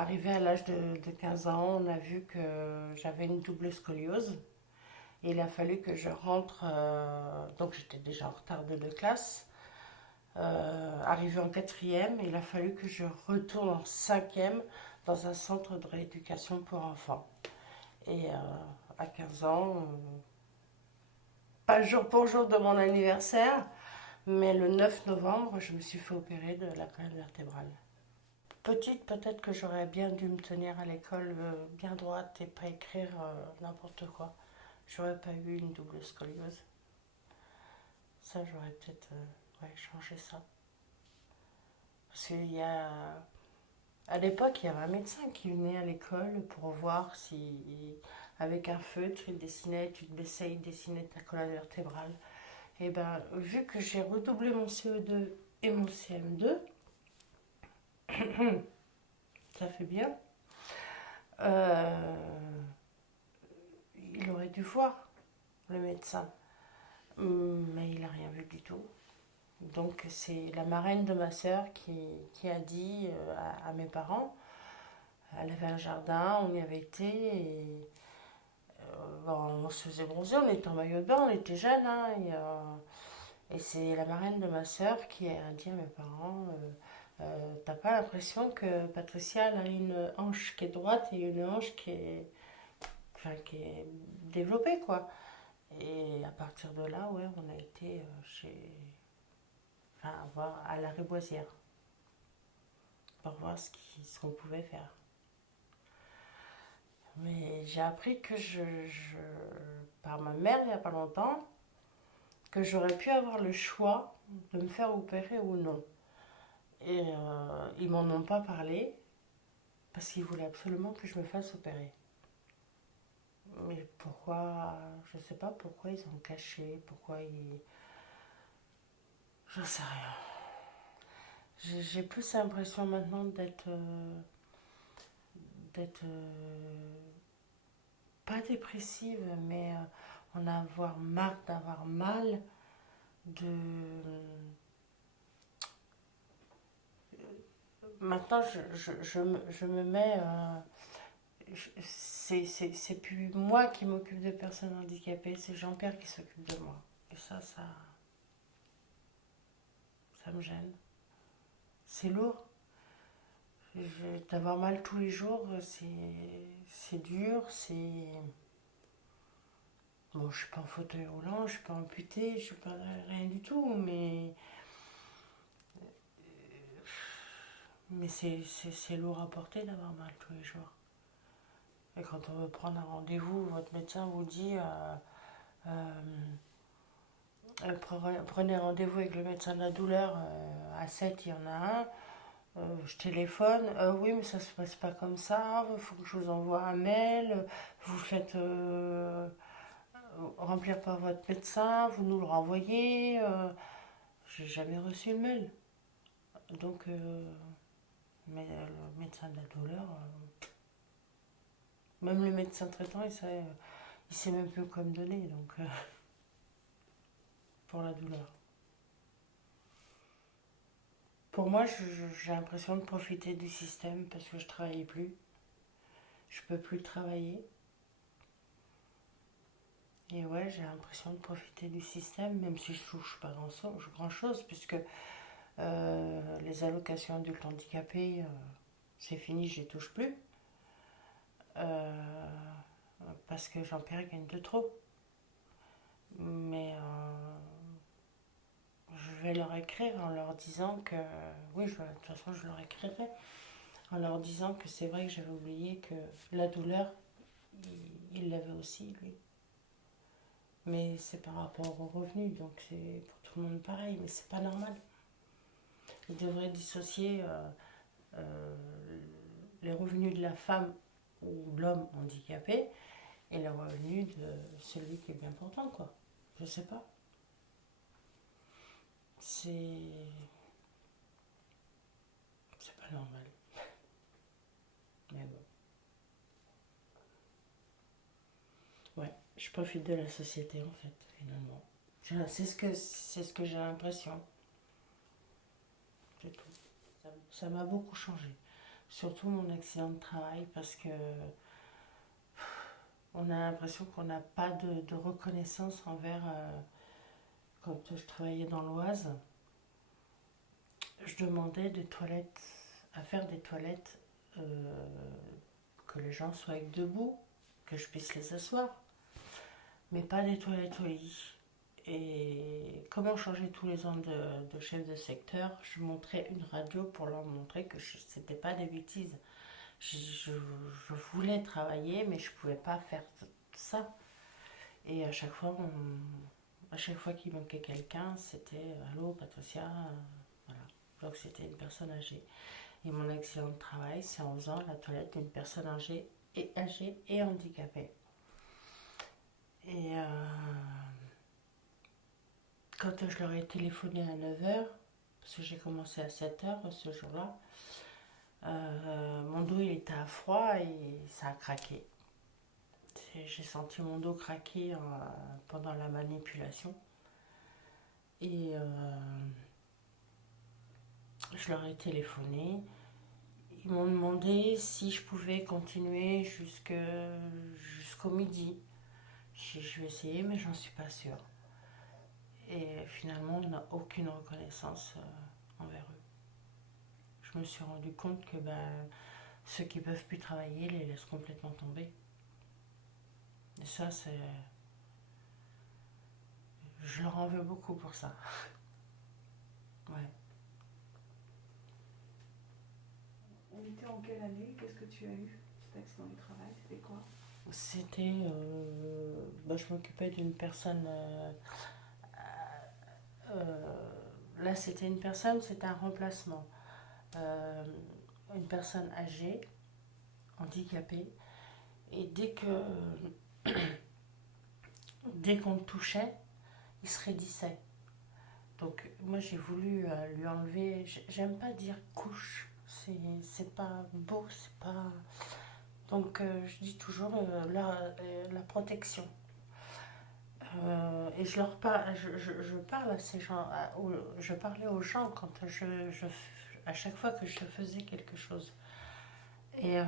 arrivé à l'âge de 15 ans, on a vu que j'avais une double scoliose. Et il a fallu que je rentre, donc j'étais déjà en retard de 2 classes. Arrivé en quatrième, il a fallu que je retourne en cinquième dans un centre de rééducation pour enfants. Et à 15 ans, pas jour pour jour de mon anniversaire, mais le 9 novembre, je me suis fait opérer de la colonne vertébrale. Petite, peut-être que j'aurais bien dû me tenir à l'école bien droite et pas écrire n'importe quoi. J'aurais pas eu une double scoliose. Ça, j'aurais peut-être ouais, changé ça. Parce qu'il y a. À l'époque, il y avait un médecin qui venait à l'école pour voir si, avec un feutre, il dessinait, tu te baissais, il dessinait ta colonne vertébrale. Et ben, vu que j'ai redoublé mon CE2 et mon CM2, ça fait bien, euh, il aurait dû voir le médecin. Mais il n'a rien vu du tout. Donc c'est la marraine de ma sœur qui a dit à mes parents, elle avait un jardin, on y avait été et bon, on se faisait bronzer, on était en maillot de bain, on était jeunes. Hein, et c'est la marraine de ma sœur qui a dit à mes parents, t'as pas l'impression que Patricia elle a une hanche qui est droite et une hanche enfin, qui est développée quoi. Et à partir de là, ouais, on a été enfin, voir à la Riboisière pour voir ce qu'on pouvait faire. Mais j'ai appris que par ma mère il n'y a pas longtemps, que j'aurais pu avoir le choix de me faire opérer ou non. Et ils m'en ont pas parlé parce qu'ils voulaient absolument que je me fasse opérer. Mais pourquoi, je sais pas pourquoi ils ont caché, pourquoi ils. Je sais rien. J'ai plus l'impression maintenant d'être pas dépressive, mais en avoir marre d'avoir mal, de. Maintenant, je me mets. C'est plus moi qui m'occupe de personnes handicapées, c'est Jean-Pierre qui s'occupe de moi. Et ça me gêne. C'est lourd. D'avoir mal tous les jours, c'est dur, c'est. Bon, je suis pas en fauteuil roulant, je suis pas amputée, je suis pas rien du tout, mais c'est lourd à porter d'avoir mal tous les jours. Et quand on veut prendre un rendez-vous, votre médecin vous dit euh, prenez rendez-vous avec le médecin de la douleur, à 7 il y en a un. Je téléphone, oui mais ça se passe pas comme ça, il faut que je vous envoie un mail, vous faites remplir par votre médecin, vous nous le renvoyez. J'ai jamais reçu le mail. Donc, mais le médecin de la douleur, même le médecin traitant, il sait même plus quoi me donner, donc pour la douleur. Pour moi, j'ai l'impression de profiter du système parce que je travaille plus. Je peux plus travailler. Et ouais, j'ai l'impression de profiter du système, même si je touche pas grand chose, puisque les allocations adultes handicapés, c'est fini, je les touche plus. Euh, Parce que Jean-Pierre gagne de trop. Mais je vais leur écrire en leur disant que. Oui, de toute façon, je leur écrirai. En leur disant que c'est vrai que j'avais oublié que la douleur, il l'avait aussi, lui. Mais c'est par rapport aux revenus, donc c'est pour tout le monde pareil, mais c'est pas normal. Il devrait dissocier euh, les revenus de la femme ou de l'homme handicapé et les revenus de celui qui est bien portant, quoi. Je sais pas. C'est. C'est pas normal. Mais bon. Ouais, je profite de la société en fait, finalement. C'est ce que j'ai l'impression. C'est tout. Ça m'a beaucoup changé. surtout mon accident de travail, parce que on a l'impression qu'on n'a pas de reconnaissance envers, quand je travaillais dans l'Oise, je demandais des toilettes, à faire des toilettes, que les gens soient debout, que je puisse les asseoir, mais pas des toilettes au lit. Et comment changer tous les ans de chef de secteur, je montrais une radio pour leur montrer que c'était pas des bêtises. Je voulais travailler, mais je pouvais pas faire ça. Et à chaque fois qu'il manquait quelqu'un, c'était allô, Patricia, voilà. Donc c'était une personne âgée. Et mon accident de travail, c'est en faisant la toilette d'une personne âgée et handicapée. Et quand je leur ai téléphoné à 9h, parce que j'ai commencé à 7h ce jour-là, mon dos il était à froid et ça a craqué. J'ai senti mon dos craquer pendant la manipulation. Et je leur ai téléphoné. Ils m'ont demandé si je pouvais continuer jusqu'au midi. Je vais essayer, mais j'en suis pas sûre. Et finalement, on n'a aucune reconnaissance envers eux. Je me suis rendu compte que ceux qui ne peuvent plus travailler les laissent complètement tomber. Et ça, je leur en veux beaucoup pour ça. Ouais. On était en quelle année? Qu'est-ce que tu as eu? Cet accident du travail, c'était quoi? C'était. Je m'occupais d'une personne. Là, c'était une personne, c'était un remplacement. Euh, une personne âgée, handicapée. Et dès qu'on le touchait, il se raidissait. Donc, moi, j'ai voulu lui enlever. J'aime pas dire couche. C'est pas beau, c'est pas. Donc, je dis toujours la protection. Et je parle à ces gens, je parlais aux gens à chaque fois que je faisais quelque chose. Et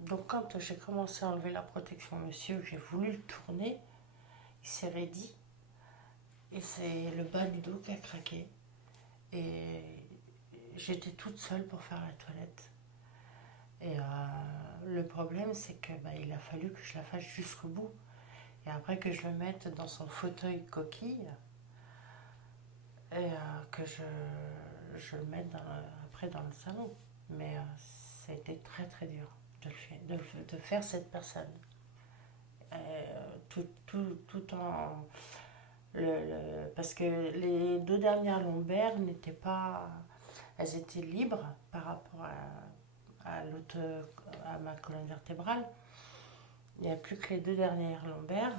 donc quand j'ai commencé à enlever la protection, monsieur, j'ai voulu le tourner, il s'est raidi et c'est le bas du dos qui a craqué. Et j'étais toute seule pour faire la toilette. Et le problème, c'est que il a fallu que je la fasse jusqu'au bout. Et après que je le mette dans son fauteuil coquille, et que je le mette après dans le salon. Mais ça a été très très dur de faire cette personne. Tout en. Parce que les deux dernières lombaires n'étaient pas. Elles étaient libres par rapport à ma colonne vertébrale. Il n'y a plus que les deux dernières lombaires.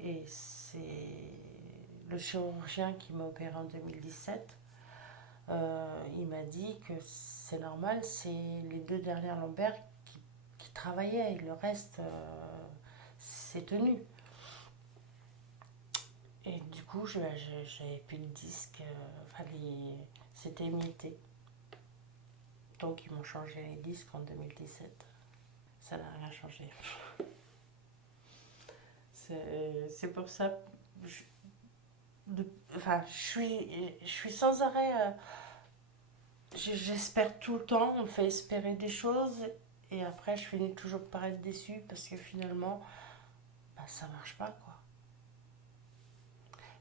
Et c'est le chirurgien qui m'a opéré en 2017. Il m'a dit que c'est normal, c'est les deux dernières lombaires qui travaillaient et le reste, c'est tenu. Et du coup, j'avais plus de disques, c'était émietté. Donc ils m'ont changé les disques en 2017. Ça n'a rien changé. C'est pour ça, je suis sans arrêt. J'espère tout le temps, on me fait espérer des choses et après je finis toujours par être déçue parce que finalement, ça marche pas quoi.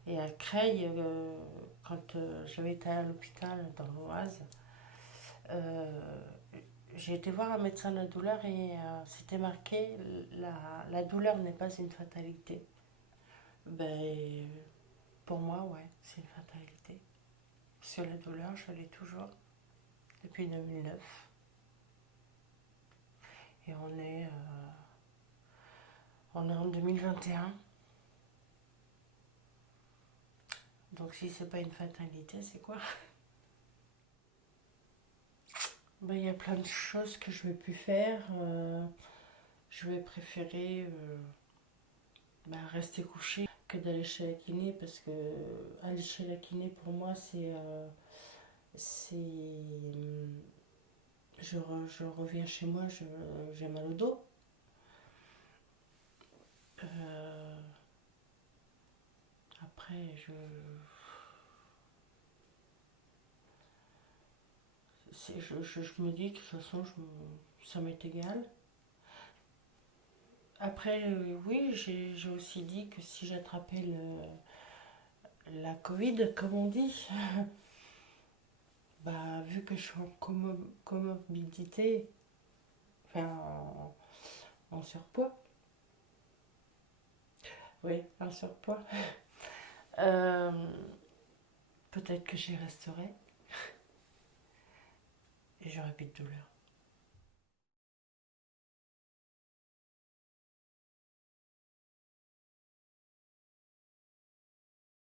Et à Creil, quand j'avais été à l'hôpital dans l'Oise, euh, j'ai été voir un médecin de la douleur et c'était marqué la douleur n'est pas une fatalité. Ben, pour moi, ouais, c'est une fatalité. Sur la douleur, je l'ai toujours depuis 2009. Et on est en 2021. Donc si c'est pas une fatalité, c'est quoi? Il y a plein de choses que je vais plus faire. Je vais préférer rester couchée que d'aller chez la kiné parce que aller chez la kiné pour moi c'est je reviens chez moi, j'ai mal au dos. Après, je me dis que de toute façon, ça m'est égal. Après, oui, j'ai aussi dit que si j'attrapais la Covid, comme on dit, bah, vu que je suis en comorbidité, enfin en surpoids, oui, en surpoids, euh, peut-être que j'y resterai et j'aurai plus de douleur.